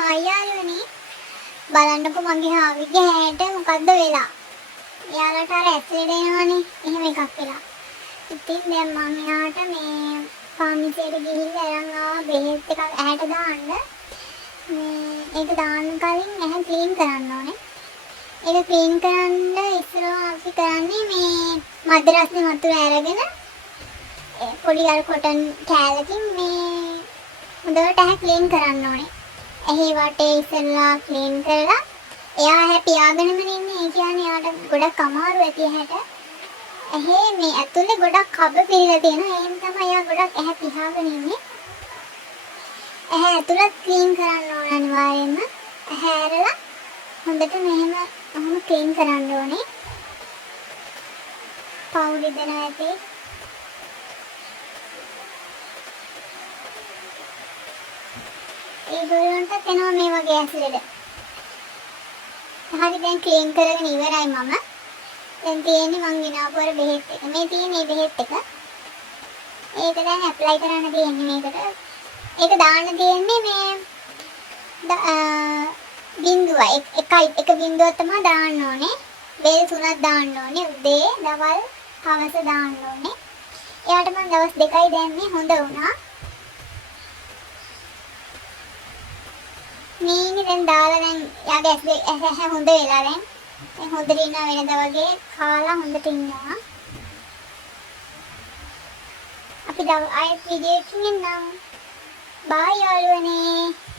Hi යාළුවනේ. බලන්නකෝ මගේ හාවිගේ හැට මොකද්ද වෙලා. එයාලට අර ඇස්ලෙඩ එනවනේ. එහෙම එකක් වෙලා. ඉතින් දැන් මම එයාට මේ ෆාමසියට ගිහිල්ලා අරන් ආවා බෙහෙත් එකක් ඇහැට දාන්න. ඒක දාන්න කලින් ඇහැ ක්ලීන් කරන්න ඕනේ. ඒක ක්ලීන් කරන්න ඉස්සරහ අපි කරන්නේ මේ මද රස්නේ වතුර අරගෙන පොඩි අර කොටන් කෑල්ලකින් මේ හොඳට ඇහැ ක්ලීන් කරන්න ඕනේ. ඇහි වටේ ඉස්සෙල්ලා ක්ලීන් කරලා එයා ඇහැ පියාගෙනම ඉන්නේ. ඒ කියන්නේ එයාට ගොඩක් අමාරු ඇති ඇහැට. ඇහි මේ ඇතුලේ ගොඩක් කබ පිරලා තියෙනවා. එහෙනම් තමයි එයා ගොඩක් ඇහැ පියාගෙන ඉන්නේ. ඇහැ ඇතුලත් ක්ලීන් කරන්න ඕන අනිවාර්යයෙන්ම. ඇහැ ඇරලා හොඳට මෙහෙම ක්ලීන් කරන්න ඕනේ. පවුඩර් දෙනවා ඇති. ඒගොල්ලන්ට එනවා මේ වගේ ඇස්ලෙඩ. හරි දැන් ක්ලීන් කරගෙන ඉවරයි මම. දැන් තියෙන්නේ මං ගෙනාවු අර බෙහෙත් එක. මේ තියෙන්නේ බෙහෙත් එක. ඒක දැන් ඇප්ලයි කරන්න තියෙන්නේ මේකට. ඒක දාන්න තියෙන්නේ මේ බින්දුවයි. එක බින්දුවක් තමයි දාන්න ඕනේ. වේල් 3ක් දාන්න ඕනේ. උදේ, දවල්, හවස දාන්න ඕනේ. එයාට මම දවස් 2යි දැම්මේ හොඳ වුණා. මේනි දැන් දාලා දැන් යාගේ ඇහැ හොඳ වෙලා දැන්. දැන් හොඳට ඉන්නවා වෙනද වගේ කාලා හොඳට ඉන්නවා. අපි ආයෙත් වීඩියෝ එකකින් එන්නම්. බයි යාළුවනේ.